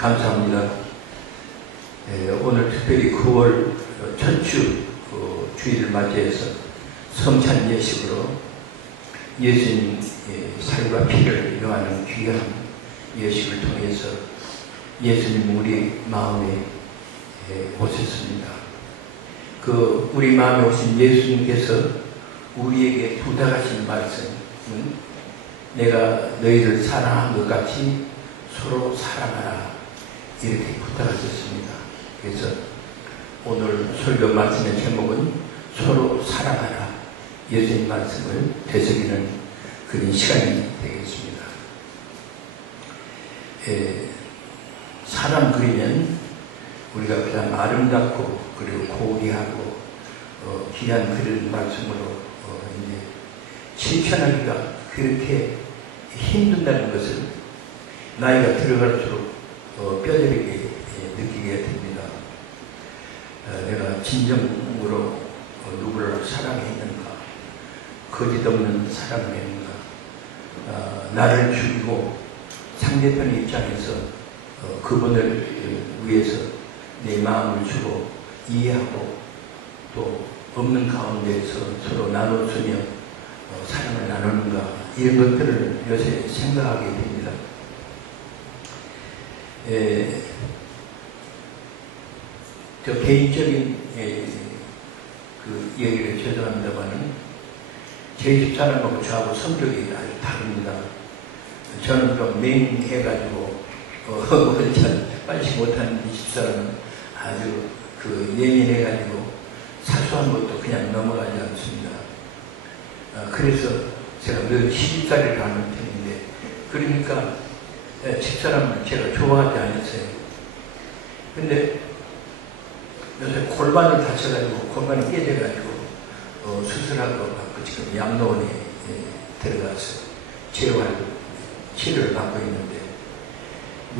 감사합니다. 오늘 특별히 9월 첫 주 주일을 맞이해서 성찬 예식으로 예수님 살과 피를 요하는 귀한 예식을 통해서 예수님 우리 마음에 오셨습니다. 우리 마음에 오신 예수님께서 우리에게 부탁하신 말씀은 내가 너희를 사랑한 것 같이 서로 사랑하라, 이렇게 부탁하셨습니다. 그래서 오늘 설교 말씀의 제목은 서로 사랑하라, 예수님 말씀을 되새기는 그런 시간이 되겠습니다. 사람 그리면 우리가 그냥 아름답고 그리고 고귀하고 귀한 그런 말씀으로 실천하기가 그렇게 힘든다는 것을 나이가 들어갈수록 뼈저리게 느끼게 됩니다. 내가 진정으로 누구를 사랑했는가, 거짓 없는 사랑을 했는가, 나를 죽이고 상대편 입장에서 그분을 위해서 내 마음을 주고 이해하고 또 없는 가운데에서 서로 나눠주며 사랑을 나누는가, 이런 것들을 요새 생각하게 됩니다. 저 개인적인 그 얘기를 죄송합니다만은 제 집사람하고 저하고 성격이 아주 다릅니다. 저는 좀 맹해가지고 잘 빨지 못하는 이 집사람은 아주 예민해가지고 사소한 것도 그냥 넘어가지 않습니다. 그래서 제가 늘 시집살이를 하는 편인데, 그러니까 집사람은 제가 좋아하지 않았어요. 근데 요새 골반을 다쳐가지고 골반이 깨져가지고 수술하고 지금 양로원에 들어가서 재활 치료를 받고 있는데,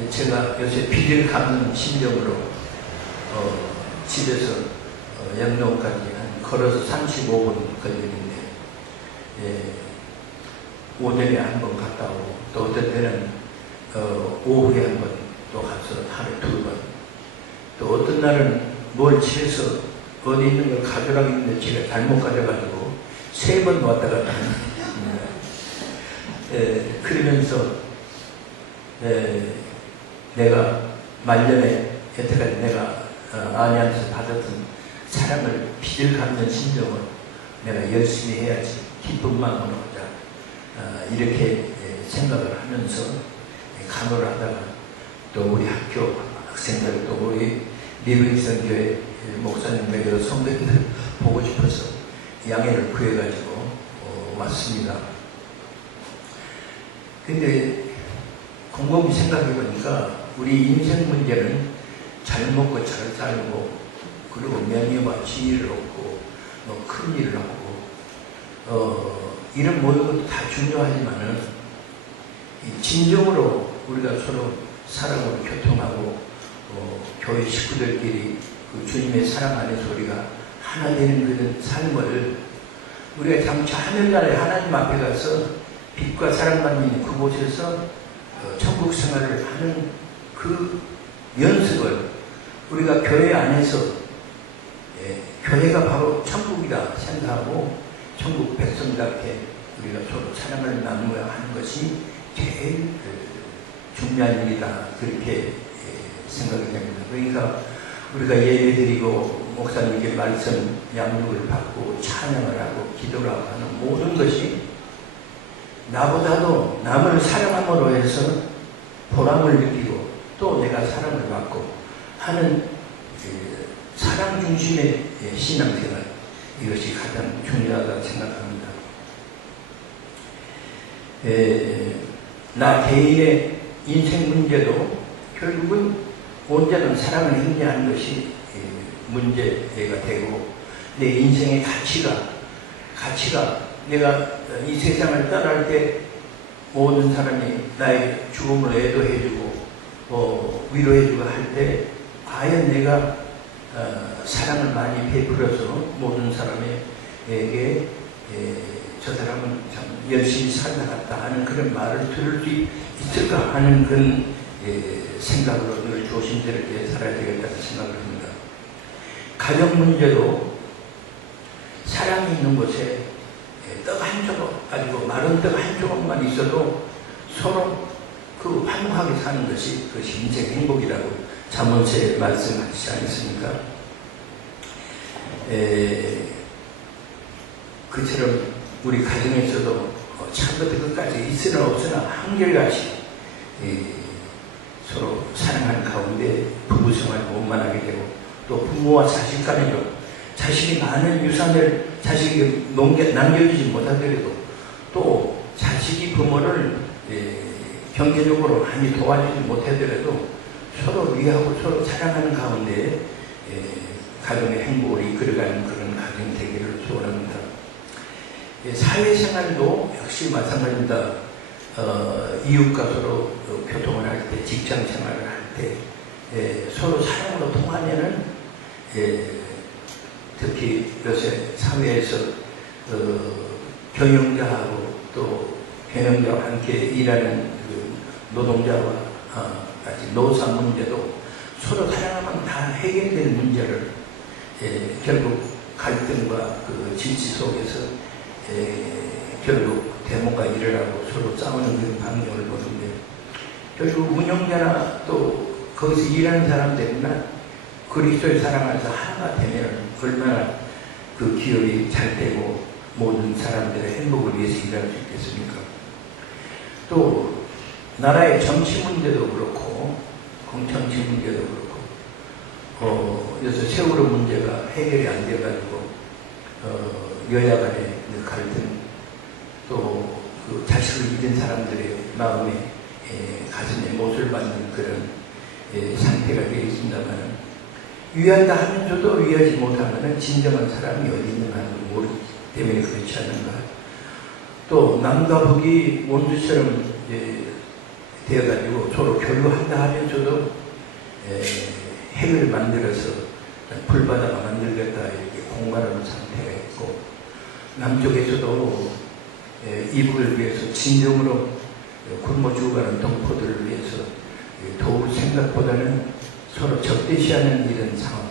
제가 요새 비를 감는 심정으로 집에서 양로원까지 걸어서 35분 걸리는데, 오전에 한 번 갔다 오고 또 어떤 때는 오후에 한 번 또 가서 하루에 2번, 또 어떤 날은 뭘 집에서 어디 있는 걸 가져가고 있는데 제가 잘못 가져가지고 3번 왔다 갔다 하는 그러면서 내가 말년에 여태까지 내가 아내한테서 받았던 사랑을 빚을 갚는 심정으로 내가 열심히 해야지, 기쁜 마음으로 하자, 이렇게 생각을 하면서 간호를 하다가 또 우리 학교 학생들, 또 우리 리빙스턴 교회 목사님들, 성도님들 보고 싶어서 양해를 구해가지고 왔습니다. 근데 곰곰이 생각해보니까 우리 인생 문제는 잘 먹고 잘 살고 그리고 명예와 지위를 얻고 큰 일을 하고 이런 모든 것도 다 중요하지만은 진정으로 우리가 서로 사랑으로 교통하고 교회 식구들끼리 주님의 사랑 안에서 우리가 하나 되는 그런 삶을 우리가 장차 하늘나라에 하나님 앞에 가서 빛과 사랑만 있는 그곳에서 천국 생활을 하는 그 연습을 우리가 교회 안에서 교회가 바로 천국이다 생각하고 천국 백성답게 우리가 서로 사랑을 나누어야 하는 것이 제일 중요한 일이다, 그렇게 생각이 됩니다. 그러니까 우리가 예배드리고 목사님께 말씀 양육을 받고 찬양을 하고 기도를 하고 하는 모든 것이 나보다도 남을 사랑함으로 해서 보람을 느끼고 또 내가 사랑을 받고 하는 사랑 중심의 신앙생활, 이것이 가장 중요하다고 생각합니다. 나 개인의 인생 문제도 결국은 온전한 사랑을 행위하는 것이 문제가 되고, 내 인생의 가치가 내가 이 세상을 떠날 때 모든 사람이 나의 죽음을 애도해주고 위로해주고 할 때 과연 내가 사랑을 많이 베풀어서 모든 사람에게 저 사람은 참 열심히 살다 갔다 하는 그런 말을 들을 수 있을까 하는 그런 생각으로 늘 조심스럽게 살아야 되겠다고 생각을 합니다. 가정 문제도 사랑이 있는 곳에 떡 한 조각 가지고 마른 떡 한 조각만 있어도 서로 그 화목하게 사는 것이 그것이 인생의 행복이라고 잠언서에 말씀하시지 않습니까? 그처럼 우리 가정에서도 처음부터 끝까지 있으나 없으나 한결같이 서로 사랑하는 가운데 부부 생활을 원만하게 되고 또 부모와 자식 간에도 자식이 많은 유산을 자식이 남겨주지 못하더라도 또 자식이 부모를 경제적으로 많이 도와주지 못하더라도 서로 위하고 서로 사랑하는 가운데 가정의 행복을 이끌어가는 그런 가정이 되기를 소원합니다. 사회생활도 역시 마찬가지입니다. 이웃과 서로 교통을 할 때, 직장 생활을 할 때 서로 사랑으로 통하면은 특히 요새 사회에서 경영자하고 또 경영자와 함께 일하는 그 노동자와 아직 노사 문제도 서로 사랑하면 다 해결될 문제를 결국 갈등과 그 진치 속에서 결국 대모가 일어나고 서로 싸우는 그런 방향을 보는데 결국 운영자나 또 거기서 일하는 사람들이나 그리스도를 사랑하면서 하나가 되면 얼마나 그 기업이 잘 되고 모든 사람들의 행복을 위해서 일할 수 있겠습니까? 또 나라의 정치 문제도 그렇고 공정치 문제도 그렇고 요새 세월호 문제가 해결이 안 돼가지고 여야 간의 갈등 또 그 자식을 잃은 사람들의 마음에 가슴에 못을 받는 그런 상태가 되어 있습니다만 위한다 하면서도 위하지 못하면 진정한 사람이 어디 있는가 하는 걸 모르기 때문에 그렇지 않는가. 또 남과 북이 원수처럼 되어가지고 서로 결로한다 하면서도 핵을 만들어서 불바다가 만들겠다 이렇게 공갈하는 상태가 있고 남쪽에서도 이북을 위해서 진정으로 굶어 죽어가는 동포들을 위해서 도울 생각보다는 서로 적대시하는 이런 상황.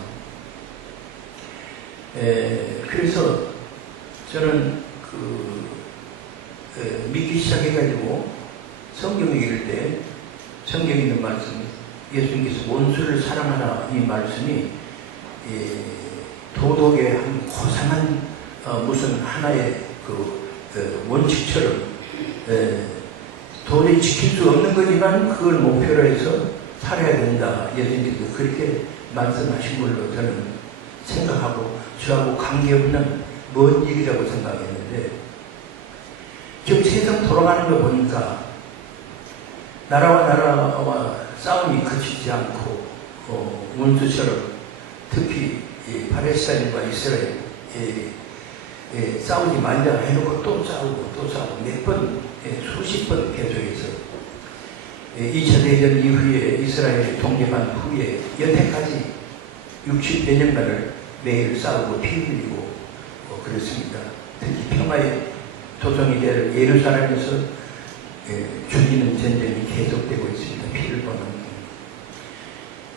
그래서 저는 믿기 시작해가지고 성경을 읽을 때 성경에 있는 말씀, 예수님께서 원수를 사랑하라 이 말씀이 도덕의 한 고상한 무슨 하나의 원칙처럼 도저히 지킬 수 없는 거지만 그걸 목표로 해서 살아야 된다. 예수님께서 그렇게 말씀하신 걸로 저는 생각하고 저하고 관계없는 먼 일이라고 생각했는데 지금 세상 돌아가는 거 보니까 나라와 나라와 싸움이 그치지 않고 원수처럼 특히 팔레스타인과 이스라엘 싸우지 말자 해놓고 또 싸우고 몇 번 수십 번 계속해서 2차 대전 이후에 이스라엘이 독립한 후에 여태까지 60여 년간을 매일 싸우고 피 흘리고 그렇습니다. 특히 평화의 도성이 될 예루살렘에서 죽이는 전쟁이 계속되고 있습니다. 피를 보는.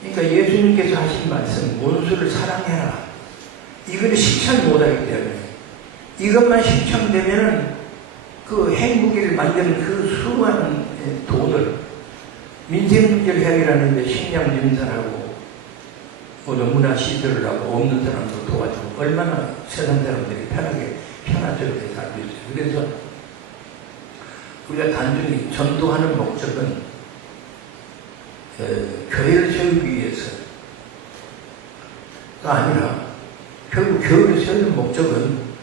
그러니까 예수님께서 하신 말씀 원수를 사랑해라. 이걸 실천 못하기 때문에 이것만 실천되면은 그 행복을 만드는 그 수많은 돈을 민생 문제를 해결하는데 식량 증산하고 모든 문화 시설을 하고 없는 사람도 도와주고 얼마나 세상 사람들이 편하게 편하게 살고 있어요. 그래서 우리가 단순히 전도하는 목적은 교회를 세우기 위해서가 아니라 결국 교회를 세우는 목적은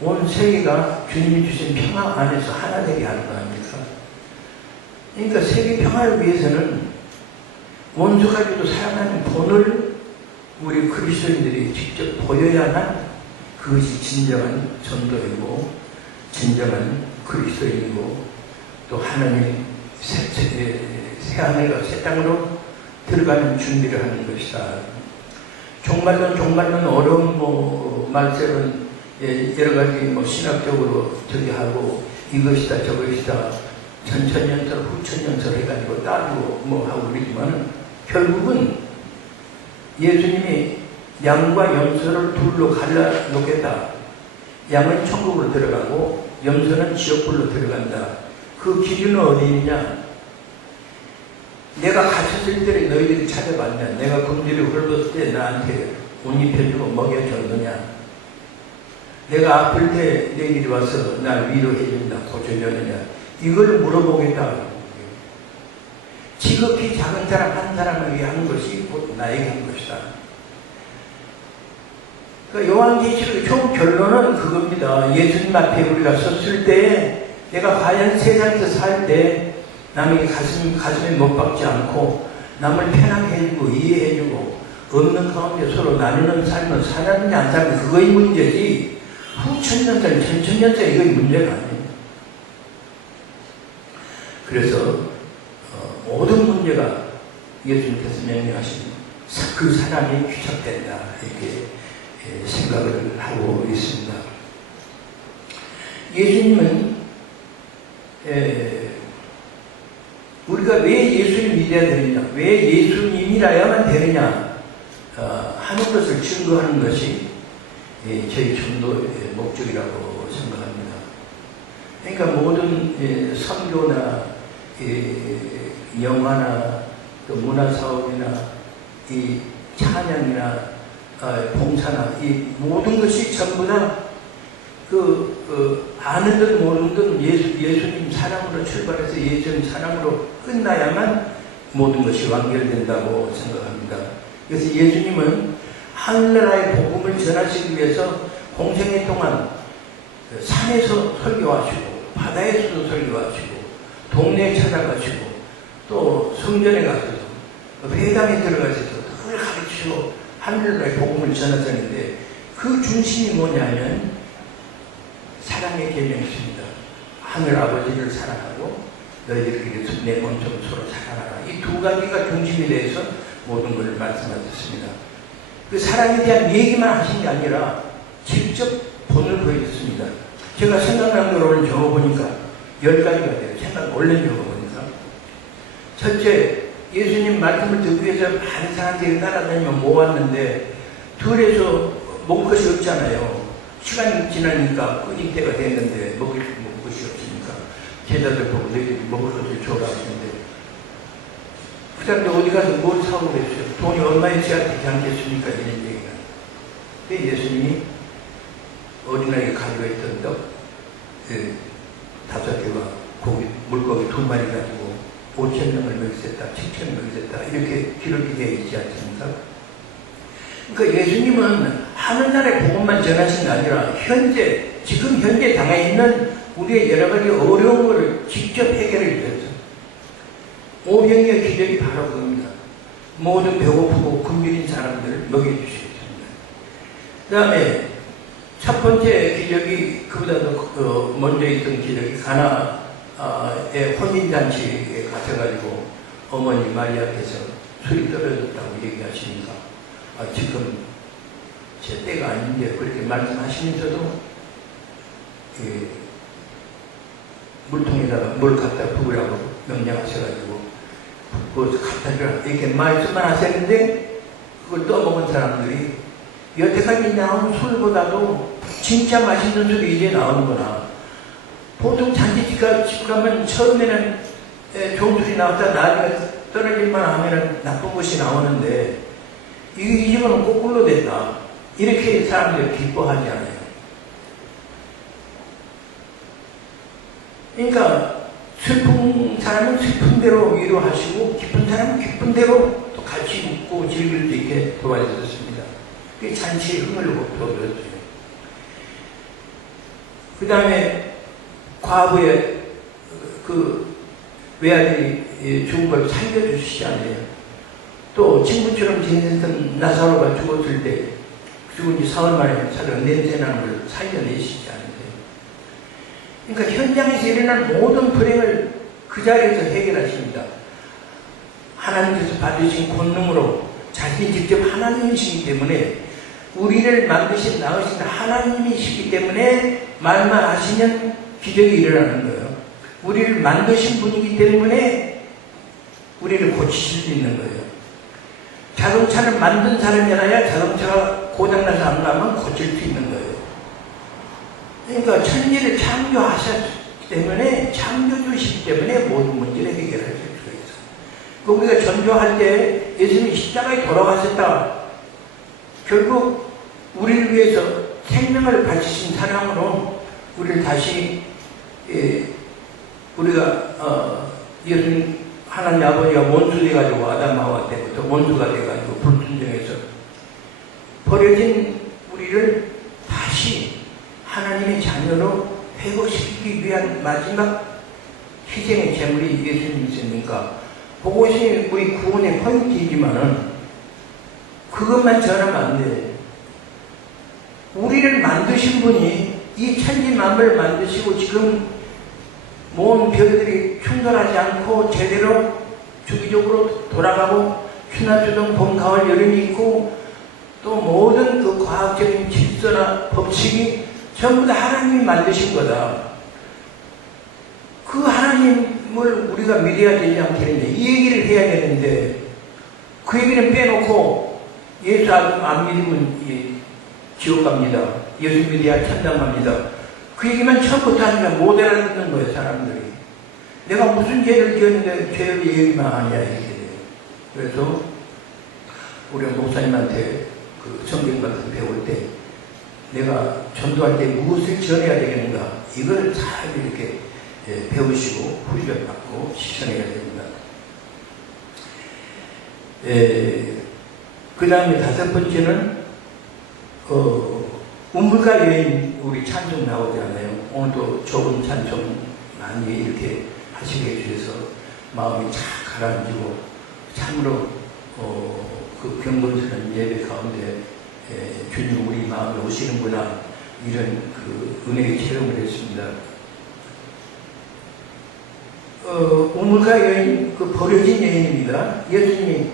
온 세계가 주님이 주신 평화 안에서 하나 되게 하는 거 아닙니까? 그러니까 세계 평화를 위해서는 원수 가지고 사랑하는 본을 우리 그리스도인들이 직접 보여야만 그것이 진정한 전도이고 진정한 그리스도인이고 또 하나님 새하늘과 새 땅으로 들어가는 준비를 하는 것이다. 종말론 어려운 말씀은 여러 가지 신학적으로 저기 하고 이것이다 저것이다 전천연설, 후천연설 해가지고 따지고 뭐 하고 그러지만 결국은 예수님이 양과 염소를 둘로 갈라놓겠다. 양은 천국으로 들어가고 염소는 지옥불로 들어간다. 그 기준은 어디 있냐? 내가 갇혔을 때 너희들이 찾아봤냐? 내가 금지를 흘렀을 때 나한테 옷 입혀주고 먹여줬느냐? 내가 아플 때 너희들이 와서 날 위로해준다, 고쳐주느냐? 이걸 물어보겠다. 지극히 작은 사람 한 사람에게 하는 것이 곧 나에게 한 것이다. 그러니까 요한계시록의 총 결론은 그겁니다. 예수님 앞에 우리가 섰을 때 내가 과연 세상에서 살 때 남에게 가슴에 못 박지 않고 남을 편하게 해주고 이해해주고 없는 가운데 서로 나누는 삶을 살았느냐 안 살았느냐 그거의 문제지 후천년살 천천년살 이거의 문제가 아니에요. 그래서 모든 문제가 예수님께서 명령하신 그 사람이 귀착된다 이렇게 생각을 하고 있습니다. 예수님은 우리가 왜 예수님 믿어야 되느냐, 왜 예수님이라야만 되느냐 하는 것을 증거하는 것이 저희 전도의 목적이라고 생각합니다. 그러니까 모든 선교나 영화나 또 문화사업이나 이 찬양이나 봉사나 이 모든 것이 전부 다 아는 듯 모르는 듯 예수님 사랑으로 출발해서 예수님 사랑으로 끝나야만 모든 것이 완결된다고 생각합니다. 그래서 예수님은 하늘나라의 복음을 전하시기 위해서 공생애 동안 산에서 설교하시고 바다에서도 설교하시고 동네에 찾아가시고 또 성전에 가서도 회당에 들어가셔서 늘 가르치고 하늘나라의 복음을 전하셨는데 그 중심이 뭐냐면 사랑의 계명이십니다. 하늘 아버지를 사랑하고 너희들끼리 내 몸처럼 서로 사랑하라. 이 두 가지가 중심이 돼서 모든 것을 말씀하셨습니다. 그 사랑에 대한 얘기만 하신 게 아니라 직접 본을 보여줬습니다. 제가 생각난 걸 오늘 적어보니까 10가지가 돼요. 원래 적어보니까. 첫째, 예수님 말씀을 듣기 위해서 많은 사람들이 따라다니며 모았는데 둘에서 먹을 것이 없잖아요. 시간이 지나니까 끊임 때가 됐는데 먹을 것이 없으니까 제자들 보고 너희들이 먹을 것을 줘라 하시는데 그 사람들 어디 가서 뭘 사오고 그랬어요? 돈이 얼마 있어야 되지 않겠습니까? 이런 얘기가. 근데 예수님이 어린아이가 가지고 있던 떡 5개와 고기, 물고기 2마리 가지고 5,000명을 먹였다, 7,000명을 먹였다 이렇게 기록이 되어 있지 않습니까? 그러니까 예수님은 하늘나라의 복음만 전하신 게 아니라 지금 현재 당해 있는 우리의 여러 가지 어려운 것을 직접 해결해 주셨어요. 오병이의 기적이 바로 그겁니다. 모든 배고프고 굶주린 사람들을 먹여주시겠습니다. 그 다음에 첫 번째 기적이 그보다도 먼저 있던 기적이 가나의 혼인잔치에 가셔가지고 어머니 마리아께서 술이 떨어졌다고 얘기하시니까 지금 제 때가 아닌데 그렇게 말씀하시면서도 물통에다가 물 갖다 부으라고 명령하셔가지고 부어서 갖다 주라 이렇게 말씀만 하셨는데 그걸 떠먹은 사람들이 여태까지 나온 술보다도 진짜 맛있는 술이 이제 나오는구나. 보통 잔치집 가면 처음에는 좋은 술이 나왔다 나중에 떨어질만 하면 나쁜 것이 나오는데 이 집은 거꾸로 됐다. 이렇게 사람들이 기뻐하지 않아요. 그러니까 슬픈 사람은 슬픈 대로 위로하시고 기쁜 사람은 기쁜 대로 또 같이 웃고 즐길 수 있게 도와주셨습니다. 그게 잔치의 흥을 돋웠어요. 그 다음에 과부의 그 외아들이 죽은 걸 살려주시지 않아요. 또 친구처럼 지냈던 나사로가 죽었을 때 죽은 지 사흘 만에 냄새나는 걸 살려내시지 않으세요. 그러니까 현장에서 일어난 모든 불행을 그 자리에서 해결하십니다. 하나님께서 받으신 권능으로 자신이 직접 하나님이시기 때문에 우리를 만드신 낳으신 하나님이시기 때문에 말만 하시면 기적이 일어나는 거예요. 우리를 만드신 분이기 때문에 우리를 고치실 수 있는 거예요. 자동차를 만든 사람이라야 자동차가 고장나서 안 가면 고칠 수 있는 거예요. 그러니까 천지를 창조하셨기 때문에, 창조주시기 때문에 모든 문제를 해결할 수가 있어요. 우리가 전도할 때 예수님이 십자가에 돌아가셨다. 결국 우리를 위해서 생명을 바치신 사랑으로 우리를 다시 우리가 예수님 하나님 아버지가 원수 돼가지고 아담 하와 때부터 원수가 돼가지고 불순종해서 버려진 우리를 다시 하나님의 자녀로 회복시키기 위한 마지막 희생의 제물이 예수님이십니까? 그것이 우리 구원의 포인트이지만은 그것만 전하면 안 돼. 우리를 만드신 분이 이 천지 만물을 만드시고 지금 모든 별들이 충돌하지 않고 제대로 주기적으로 돌아가고 추나추동 봄, 가을, 여름이 있고 또 모든 그 과학적인 질서나 법칙이 전부 다 하나님이 만드신 거다. 그 하나님을 우리가 믿어야 되지 않겠는데 이 얘기를 해야 되는데 그 얘기는 빼놓고 예수 안 믿으면 지옥 갑니다. 예수 믿어야 천당 갑니다. 그 얘기만 처음부터 하니까 못 알아듣는 거예요, 사람들이. 내가 무슨 죄를 지었는데 죄의 얘기만 하냐, 이렇게 돼요. 그래서 우리 목사님한테 그 성경 같은 배울 때 내가 전도할 때 무엇을 전해야 되겠는가, 이걸 잘 이렇게 배우시고 훈련 받고 실천해야 됩니다. 그 다음에 다섯 번째는 우물가 여인 우리 찬송 나오잖아요. 오늘도 좁은 찬송 많이 이렇게 하시게 해주셔서 마음이 착 가라앉고 참으로 그 경건스러운 예배 가운데 주님 우리 마음에 오시는구나, 이런 그 은혜의 체험을 했습니다. 우물가 여인, 그 버려진 여인입니다. 예수님이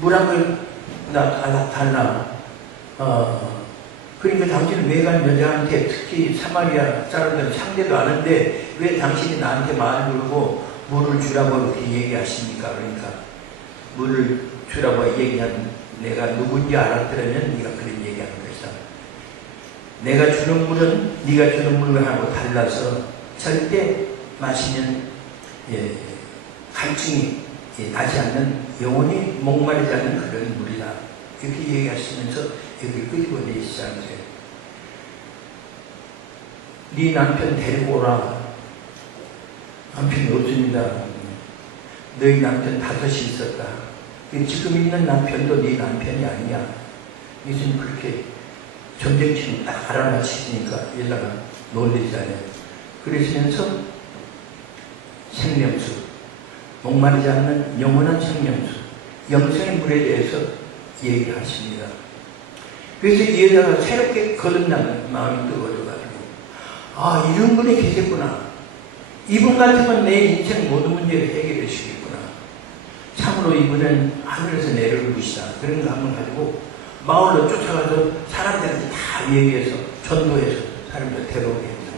물한 걸 달라. 그러니까 당신은 외간 여자한테, 특히 사마리아 사람들은 상대도 아는데 왜 당신이 나한테 말을 걸고 물을 주라고 이렇게 얘기하십니까? 그러니까 물을 주라고 얘기한 내가 누군지 알았더라면 네가 그런 얘기하는 것이다. 내가 주는 물은 네가 주는 물하고 달라서 절대 마시면 갈증이 나지 않는, 영원히 목마르지 않는 그런 물이다. 이렇게 얘기하시면서 여기 끄집어 내시지 않으세요. 네 남편 데리고 오라. 남편이 없습니다. 너희 남편 5이 있었다. 지금 있는 남편도 네 남편이 아니야. 예수님 그렇게 점쟁치는 딱 알아맞히시니까 여자가 놀리잖아요. 그러시면서 생명수, 목마르지 않는 영원한 생명수, 영생의 물에 대해서 얘기를 하십니다. 그래서 이 여자가 새롭게 거듭나는 마음이 뜨거워져가지고, 아, 이런 분이 계셨구나. 이분 같으면 내 인생 모든 문제를 해결해 주시겠구나. 참으로 이분은 하늘에서 내려올 분이다. 그런 감을 가지고 마을로 쫓아가서 사람들한테 다 얘기해서 전도해서 사람들 데려오게 했습니다.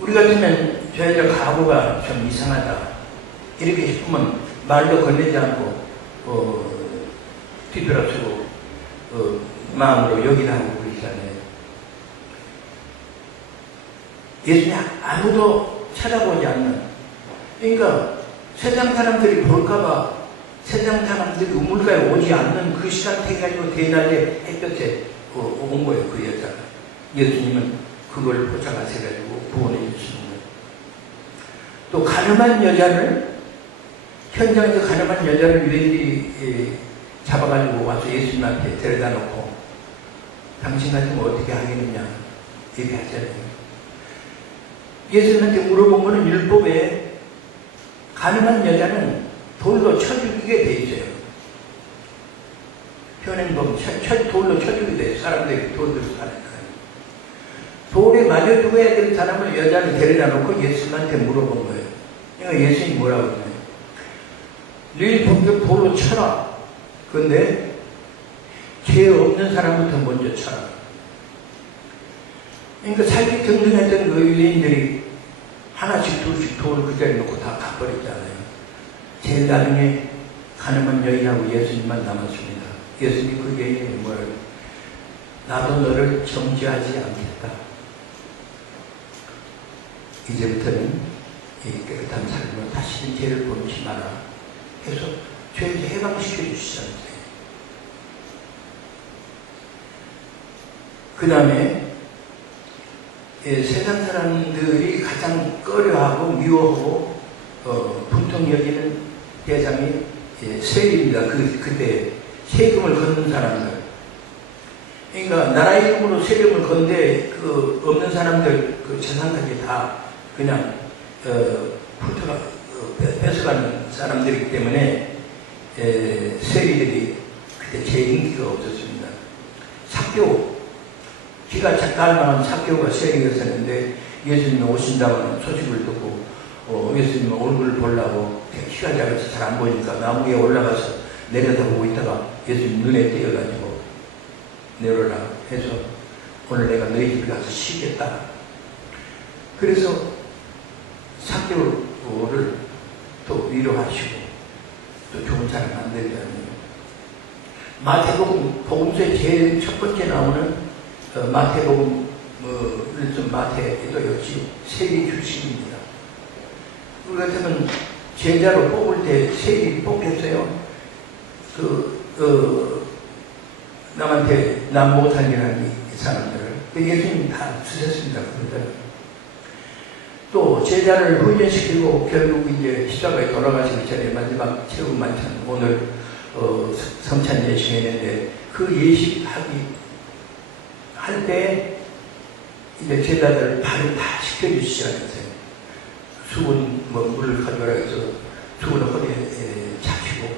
우리 같으면 저 여자 가구가 좀 이상하다 이렇게 싶으면 말도 건네지 않고 뒤돌아서고 마음으로 여기나 하고 그러잖아요. 예수님 아무도 쳐다보지 않는, 그러니까 세상 사람들이 볼까봐 세상 사람들이 우물가에 오지 않는 그 시간대 가지고 대낮에 햇볕에 온 거예요, 그 여자가. 예수님은 그걸 포착하셔가지고 구원해 주시는 거예요. 또 가늠한 여자를, 현장에서 가늠한 여자를 유대인들이 잡아가지고 와서 예수님한테 데려다 놓고 당신 같으면 어떻게 하겠느냐 얘기하잖아요. 예수님한테 물어본 거는 율법에 가늠한 여자는 돌로 쳐 죽이게 돼 있어요. 현행범 돌로 쳐 죽이게 돼 있어요. 사람들이 돌로 사니까. 돌에 맞아 죽어야 될 사람을 여자를 데려다 놓고 예수님한테 물어본 거예요. 그러니까 예수님이 뭐라고 했나요? 너희 돌로 쳐라. 근데 죄 없는 사람부터 먼저 쳐라. 그러니까 살기 정정했던 그 유대인들이 하나씩 둘씩 돈을 그 자리에 놓고 다 가버렸잖아요. 제일 나중에 가늠한 여인하고 예수님만 남았습니다. 예수님 그 여인이 뭐예요? 나도 너를 정죄하지 않겠다. 이제부터는 이 깨끗한 삶으로 다시는 죄를 범치 마라 해서 죄에서 해방시켜 주시잖아요. 그 다음에 세상 사람들이 가장 꺼려하고 미워하고 분통 여기는 대상이 세리입니다. 그때 세금을 걷는 사람들. 그러니까 나라 이름으로 세금을 건데 그 없는 사람들 그 재산까지 다 그냥 훑어가 뺏어가는 사람들이기 때문에 세리들이 그때 제일 인기가 없었습니다. 삭개오 키가 작달만한 삭개오가 세리였었는데 예수님이 오신다는 소식을 듣고 예수님 얼굴을 보려고 키가 작아서 잘 안 보이니까 나무 위에 올라가서 내려다보고 있다가 예수님 눈에 띄어가지고 내려라 해서 오늘 내가 너희 집에 가서 쉬겠다. 그래서 삭개오를 또 위로하시고 또 좋은 사람 만들자니 마태복음 복음서에 제일 첫 번째 나오는 마태복음 마태도 역시 세리 출신입니다. 우리 같으면 제자로 뽑을 때 세리 뽑겠어요. 남한테 남 못하는 사람들을 예수님이 다 쓰셨습니다. 또 제자를 훈련시키고 결국 이제 십자가에 돌아가시기 전에 마지막 최후 만찬 오늘 성찬 예식했는데 그 예식하기 할 때 이제 제자들 발을 다 시켜주시지 않으세요. 수건 물을 가져오라 해서 수건을 허리에 잡히고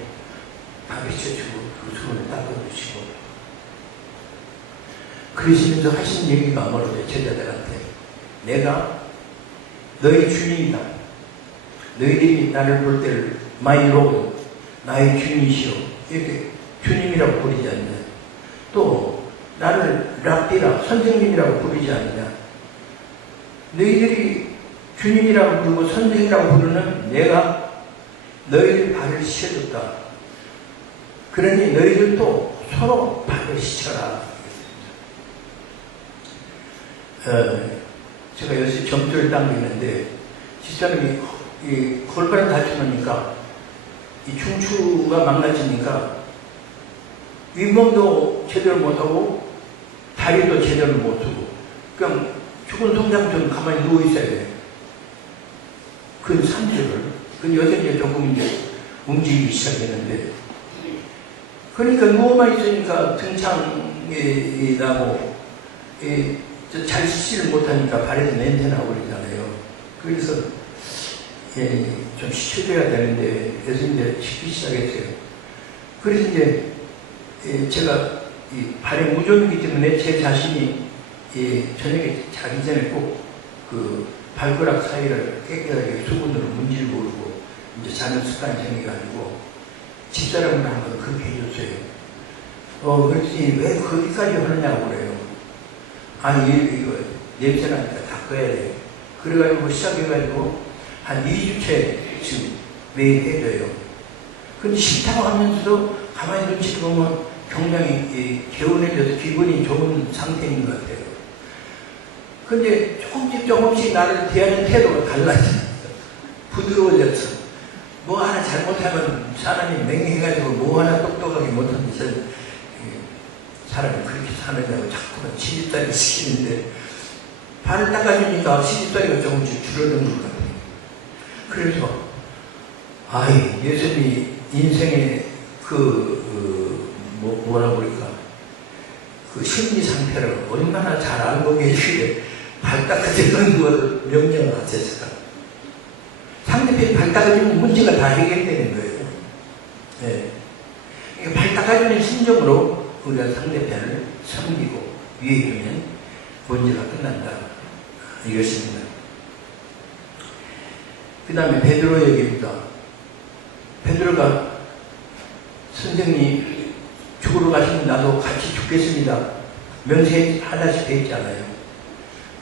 밥을 씌워주고 그 수건을 닦아주시고 그러시면서 하신 얘기가 뭐라고요? 제자들한테 내가 너희 주인이다. 너희들이 나를 볼 때를 마이 로드 나의 주인이시오 이렇게 주님이라고 부르지 않냐. 또 나를 랍비라 선생님이라고 부르지 않느냐. 너희들이 주님이라고 부르고 선생이라고 부르는 내가 너희들 발을 씻어줬다. 그러니 너희들도 서로 발을 씻어라. 제가 요새 점수를 당기는데 집사람이 이 골반을 다쳐놓으니까 이 중추가 망가지니까 윗몸도 제대로 못하고 다리도 제대로 못하고 그냥 죽은 송장처럼 가만히 누워있어야 돼요. 그 3주를. 그 요새 이제 조금 이제 움직이기 시작했는데 그러니까 누워만 있으니까 등창이 나고 잘 씻지를 못하니까 발에서 냄새 나고 그러잖아요. 그래서 좀 씻어줘야 되는데 그래서 이제 씻기 시작했어요. 그래서 이제 제가 이 발에 무좀이기 때문에 제 자신이 저녁에 자기 전에 꼭 그 발가락 사이를 깨끗하게 수건으로 문질고 그러고 이제 자는 습관이 생겨가지고 집사람을 한번 그렇게 해줬어요. 그렇지 왜 거기까지 하느냐고 그래요. 아니 이거 냄새 나니까 닦아야 돼. 그래가지고 시작해가지고 한 2주째 지금 매일 해줘요. 근데 싫다고 하면서도 가만히 눈치를 보면 굉장히 개운해져서 기분이 좋은 상태인 것 같아요. 근데 조금씩 나를 대하는 태도가 달라졌어. 부드러워졌어. 뭐 하나 잘못하면 사람이 맹해가지고 뭐 하나 똑똑하게 못하면 사람이 그렇게 사느냐고 자꾸만 시집살이 시키는데 발을 닦아주니까 시집살이가 조금씩 줄어드는 것 같아요. 그래서 예수님이 인생의 뭐라 그럴까 그 심리 상태를 얼마나 잘 알고 계시게 발 닦아주는 것을 명령을 하셨을까. 상대편이 발 닦아주면 문제가 다 해결되는 거예요. 네. 그러니까 발 닦아주는 심정으로 우리가 상대편을 섬기고 위해주면 문제가 끝난다. 이것입니다. 그 다음에 베드로 얘기입니다. 베드로가 선생님 죽으러 가시면 나도 같이 죽겠습니다. 명세하다시피 했잖아요.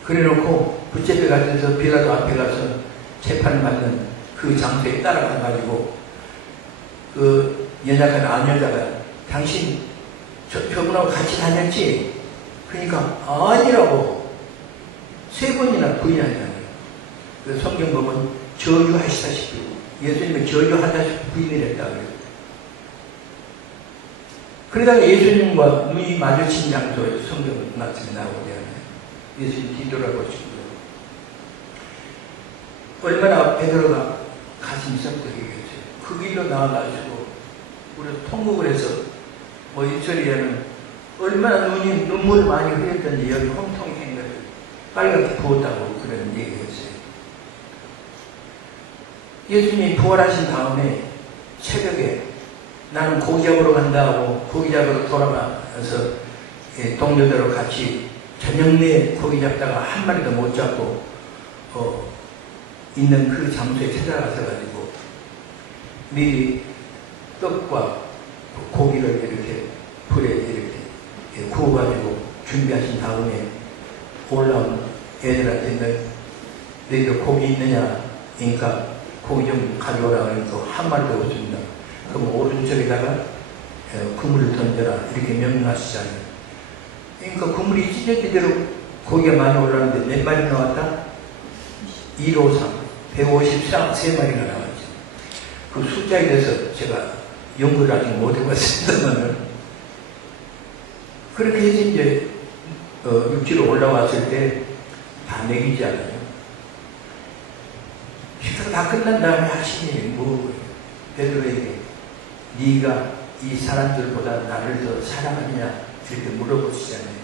그래놓고 붙잡혀 가서 빌라도 앞에 가서 재판을 받는 그 장소에 따라가가지고 그 연약한 아녀자가 당신 저분하고 같이 다녔지? 그러니까 아니라고 3번이나 부인하잖아요. 그 성경 보면 저주하시다시피 예수님은 저주하다시피 부인을 했다 그래요. 그러다가 예수님과 눈이 마주친 장소에 성경 말씀이 나오잖아요. 예수님 뒤돌아보시고 얼마나 베드로가 가슴이 썩덕이겠어요. 그 길로 나와가지고 우리 통곡을 해서 뭐 일절이에는 얼마나 눈물을 많이 흘렸던지 여기 홈통이 생겨서 빨갛게 부었다고 그런 얘기했어요. 예수님이 부활하신 다음에 새벽에 나는 고기 잡으러 간다 하고 고기 잡으러 돌아가서 동료들하고 같이 저녁 내에 고기 잡다가 한 마리도 못 잡고 있는 그 장소에 찾아가서 가지고 미리 떡과 고기를 이렇게 불에 이렇게 구워가지고 준비하신 다음에 올라온 애들한테 너희들 고기 있느냐? 그러니까 고기 좀 가져오라 그러니까 한 마리도 없습니다. 그럼 오른쪽에다가 그물을 던져라 이렇게 명령하시잖아요. 그러니까 그물이 찢어지대로 고기가 많이 올라오는데 몇 마리 나왔다? 153, 153마리가 나왔죠. 그 숫자에 대해서 제가 연구를 아직 못 해봤습니다만 그렇게 해서 이제 육지로 올라왔을 때 다 먹이지 않아요. 식사가 다 끝난 다음에 하시니 베드로에게 네가 이 사람들보다 나를 더 사랑하느냐 이렇게 물어보시잖아요.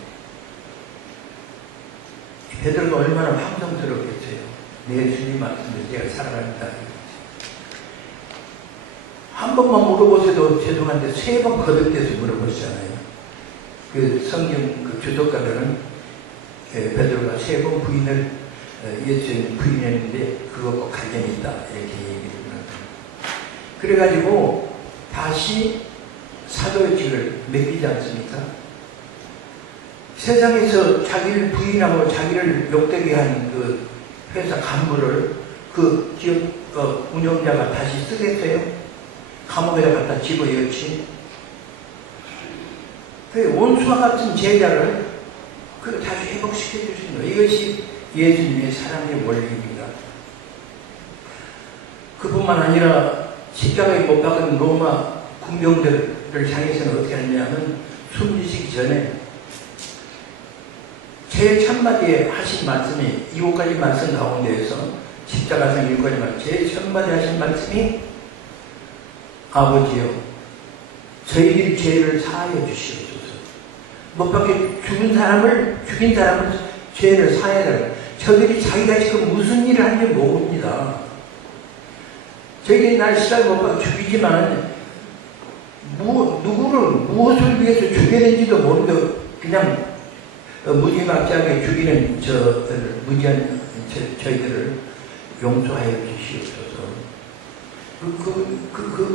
베드로가 얼마나 황송스럽겠어요. 내 주님 말씀을 내가 사랑합니다. 한 번만 물어보셔도 죄송한데 3번 거듭돼서 물어보시잖아요. 그 성경 그 주석가들은 베드로가 3번 부인을 예수님 부인했는데 그것과 관련이 있다 이렇게 얘기를 합니다. 그래가지고 다시 사도직을 맡기지 않습니까? 세상에서 자기를 부인하고 자기를 욕되게 한 그 회사 간부를 그 기업 운영자가 다시 쓰겠어요? 감옥에 갖다 집어넣지. 그 원수와 같은 제자를 다시 회복시켜 주신 거예요. 이것이 예수님의 사랑의 원리입니다. 그뿐만 아니라 십자가에 못 박은 로마 군병들을 향해서는 어떻게 하냐면 숨지시기 전에 제일 첫마디에 하신 말씀이 7가지 말씀 가운데에서 십자가상 7가지 말씀 제일 첫마디 하신 말씀이 아버지여 저희들이 죄를 사하여 주시옵소서. 못 박혀 죽인 사람을 죄를 사해야 되는 저들이 자기가 지금 무슨 일을 하는지 모릅니다. 저희들이 날 시작에 못 박혀 죽이지만 누구를 무엇을 위해서 죽여야 되는지도 모르고 그냥 무지막지하게 죽이는 무지한 저희들을 용서하여 주시옵소서.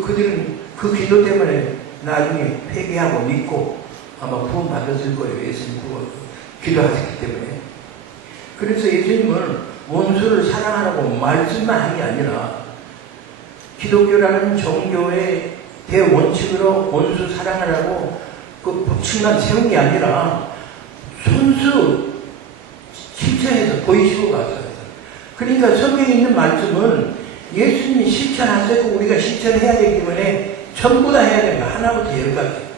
그들은 그 기도 때문에 나중에 회개하고 믿고 아마 구원 받았을 거예요. 예수님 기도하셨기 때문에. 그래서 예수님은 원수를 사랑하라고 말씀만 한 게 아니라 기독교라는 종교의 대원칙으로 원수 사랑하라고 그 법칙만 세운 게 아니라 손수 실천해서 보이시고 갔어요. 그러니까 성경에 있는 말씀은 예수님이 실천하셨고 우리가 실천해야 되기 때문에 전부 다 해야 됩니다. 하나부터 10까지.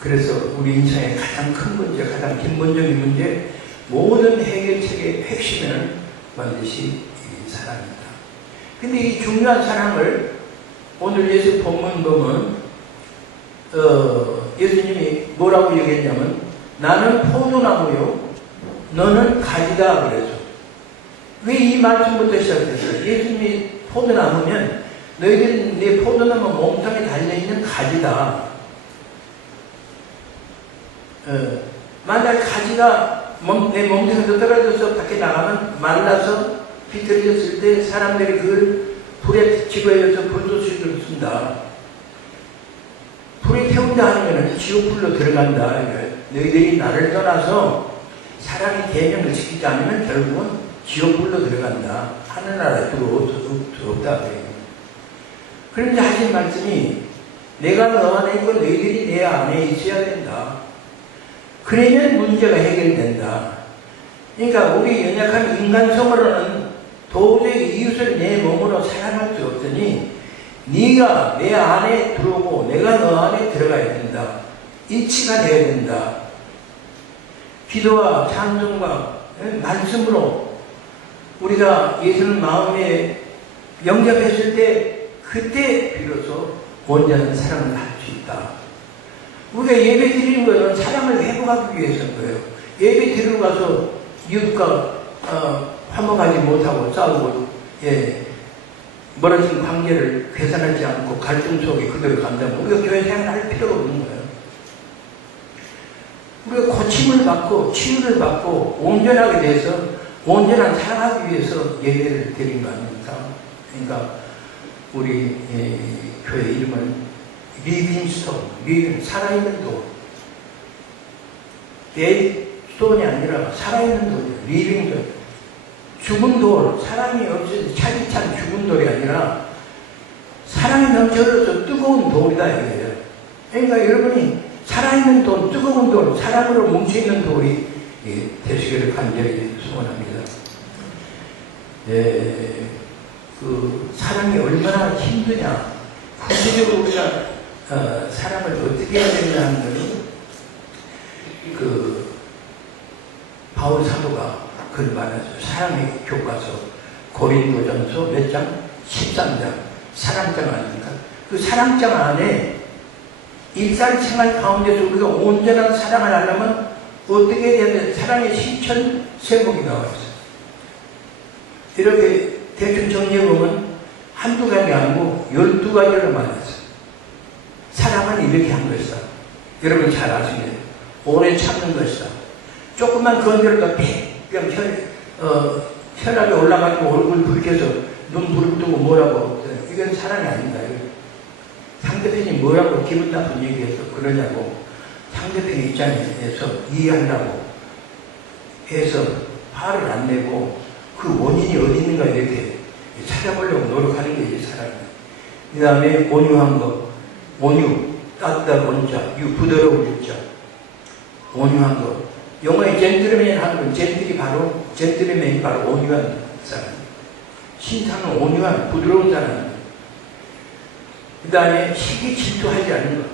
그래서 우리 인생의 가장 큰 문제, 가장 근본적인 문제, 모든 해결책의 핵심은 반드시 이 사랑입니다. 근데 이 중요한 사랑을 오늘 예수 본문 보면 예수님이 뭐라고 얘기했냐면 나는 포도나무요 너는 가지다 그래서 왜 이 말씀부터 시작됐어요? 예수님이 포도나무면 너희들은 내 포도나무 몸통에 달려있는 가지다. 만약 가지가 내 몸통에서 떨어져서 밖에 나가면 말라서 비틀어졌을 때 사람들이 그걸 불에 집어여서 불쏘시개로 쓴다. 불에 태운다 하는 것은 지옥불로 들어간다. 너희들이 나를 떠나서 사랑의 계명을 지키지 않으면 결국은 지옥불로 들어간다. 하늘나라에 들어온다. 그런데 하신 말씀이 내가 너 안에 있고 너희들이 내 안에 있어야 된다. 그러면 문제가 해결된다. 그러니까 우리 연약한 인간성으로는 도저히 이웃을 내 몸으로 사랑할 수 없으니 네가 내 안에 들어오고 내가 너 안에 들어가야 된다. 일치가 돼야 된다. 기도와 찬송과 말씀으로 우리가 예수를 마음에 영접했을 때 그때 비로소 온전한 사랑을 할 수 있다. 우리가 예배 드리는 것은 사랑을 회복하기 위해서인 거예요. 예배 드리고 가서 이웃과 화목하지 못하고 싸우고 멀어진 관계를 개선하지 않고 갈등 속에 그대로 간다면 우리가 교회 생활할 필요가 없는 거예요. 우리가 고침을 받고 치유를 받고 온전하게 돼서 온전한 사랑하기 위해서 예배를 드린 거 아닙니까? 그러니까 우리 교회 이름은 리빙스톤, 살아있는 돌. 데드스톤이 아니라 살아있는 돌이에요. 리빙스톤. 죽은 돌, 사랑이 없이 차디찬 죽은 돌이 아니라 사랑이 넘쳐서 뜨거운 돌이다 이거예요. 그러니까 여러분이 살아있는 돌, 뜨거운 돌, 사랑으로 뭉쳐있는 돌이 되시기를 간절히 소원합니다. 그 사랑이 얼마나 힘드냐. 구체적으로 우리가 사랑을 어떻게 해야 되냐 하는 것은 그 바울 사도가 글 말하죠. 사랑의 교과서 고린도전서 몇 장? 13장 사랑장 아닙니까? 그 사랑장 안에 일상생활 가운데서 우리가 온전한 사랑을 하려면 어떻게 해야 되는지 사랑의 실천 세목이 나와 있어요. 이렇게 대충 정리해보면 한두 가지 아니고 12가지를 말했어요. 사랑은 이렇게 한 것이다. 여러분 잘 아시네요. 오래 참는 것이다. 조금만 건드려도 그냥 혈압이 올라가지고 얼굴 붉혀서 눈 부릅뜨고 뭐라고. 이건 사랑이 아니다. 상대편이 뭐라고 기분 나쁜 얘기해서 그러냐고 상대편 입장에서 이해하려고 해서 화를 안 내고 그 원인이 어디 있는가 이렇게 찾아보려고 노력하는 게 이제 사랑이에요. 그 다음에 온유한 것, 온유, 따뜻한 온자, 부드러운 유자, 온유한 것. 영어의 젠틀맨 하는 건 젠틀맨이 바로 온유한 사람이에요. 신상은 온유한, 부드러운 사람이에요. 그 다음에 시기 질투하지 않는 것.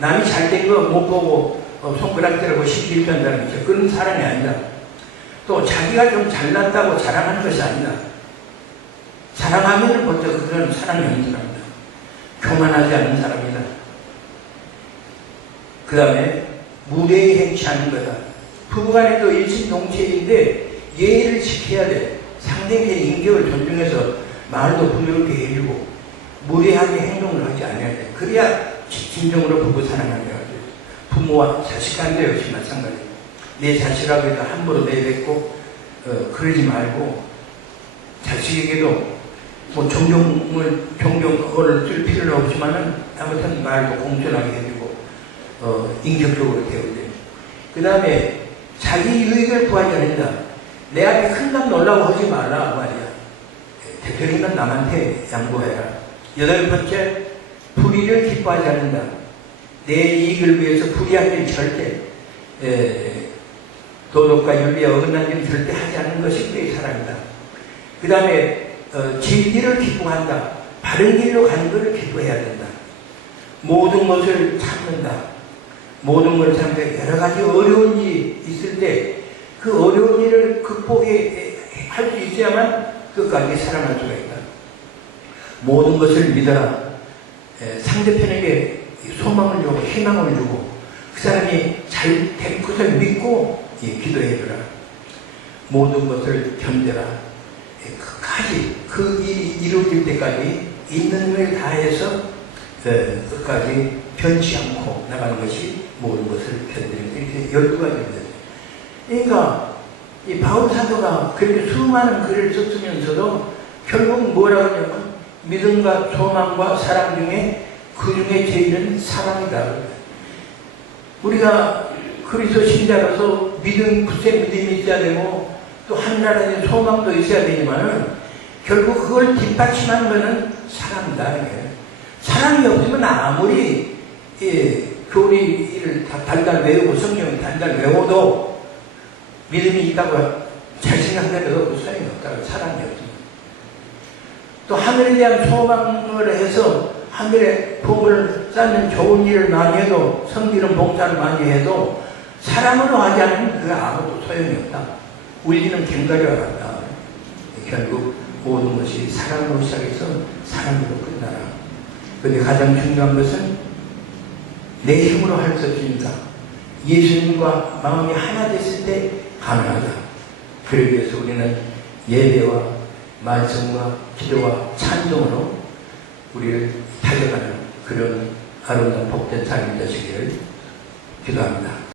남이 잘된 거 못 보고 손가락질하고 시기 질투하는 사람이 있죠. 그런 사람이 아니다. 또 자기가 좀 잘났다고 자랑하는 것이 아니다. 자랑하면 먼저 그런 사랑이 없는 사람이다. 교만하지 않는 사람이다. 그 다음에 무례히 행치하는 거다. 부부간에도 일심동체인데 예의를 지켜야 돼. 상대의 인격을 존중해서 말도 부드럽게 해주고 무례하게 행동을 하지 않아야 돼. 그래야 진정으로 부부 사랑하는 거야. 부모와 자식 간도 역시 마찬가지야. 내 자식하고 해도 함부로 내뱉고 그러지 말고 자식에게도 뭐 종종 그거를 쓸 필요는 없지만은 아무튼 말도 공존하게 해주고 인격적으로 대우돼요. 그 다음에 자기 유익을 구하지 않는다. 내 앞에 큰맘 놀라고 하지 말라 말이야. 대표님은 남한테 양보해라. 8번째, 불의를 기뻐하지 않는다. 내 이익을 위해서 불의한 일 절대 도덕과 윤리에 어긋난 일 절대 하지 않는 것이 우리의 사랑이다. 그 다음에 진리를 기뻐한다. 바른 길로 가는 것을 기뻐해야 된다. 모든 것을 참는다. 모든 걸 참는다. 여러 가지 어려운 일이 있을 때 그 어려운 일을 극복할 수 있어야만 끝까지 사랑할 수가 있다. 모든 것을 믿어라. 상대편에게 소망을 주고 희망을 주고 그 사람이 잘 될 것을 믿고 기도해주라. 모든 것을 견뎌라. 끝까지 그 일이 이루어질 때까지 있는 걸 다해서 끝까지 변치 않고 나가는 것이 모든 것을 견디는 이렇게 12가지입니다. 그러니까 이 바울 사도가 그렇게 수많은 글을 썼으면서도 결국 뭐라고 하냐면 믿음과 소망과 사랑 중에 그 중에 제일은 사랑이다. 우리가 그리스도 신자로서 굳세 믿음이 있어야 되고 또 하늘나라에 소망도 있어야 되지만은 결국 그걸 뒷받침하는 것은 사랑이다. 이게. 사랑이 없으면 아무리 교리를 달달 외우고 성경을 달달 외워도 믿음이 있다고 잘 생각해도 소용이 없다고. 사랑이 없습니다. 또 하늘에 대한 소망을 해서 하늘에 복을 쌓는 좋은 일을 많이 해도 성기는 봉사를 많이 해도 사랑으로 하지 않으면 그게 아무도 소용이 없다. 울리는 갱가리와 같다. 결국 모든 것이 사랑으로 시작해서 사랑으로 끝나라. 그런데 가장 중요한 것은 내 힘으로 할 수 없으니까 예수님과 마음이 하나 됐을 때 가능하다. 그러기 위해서 우리는 예배와 말씀과 기도와 찬송으로 우리를 달려가는 그런 아름다운 복된 삶이 되시기를 기도합니다.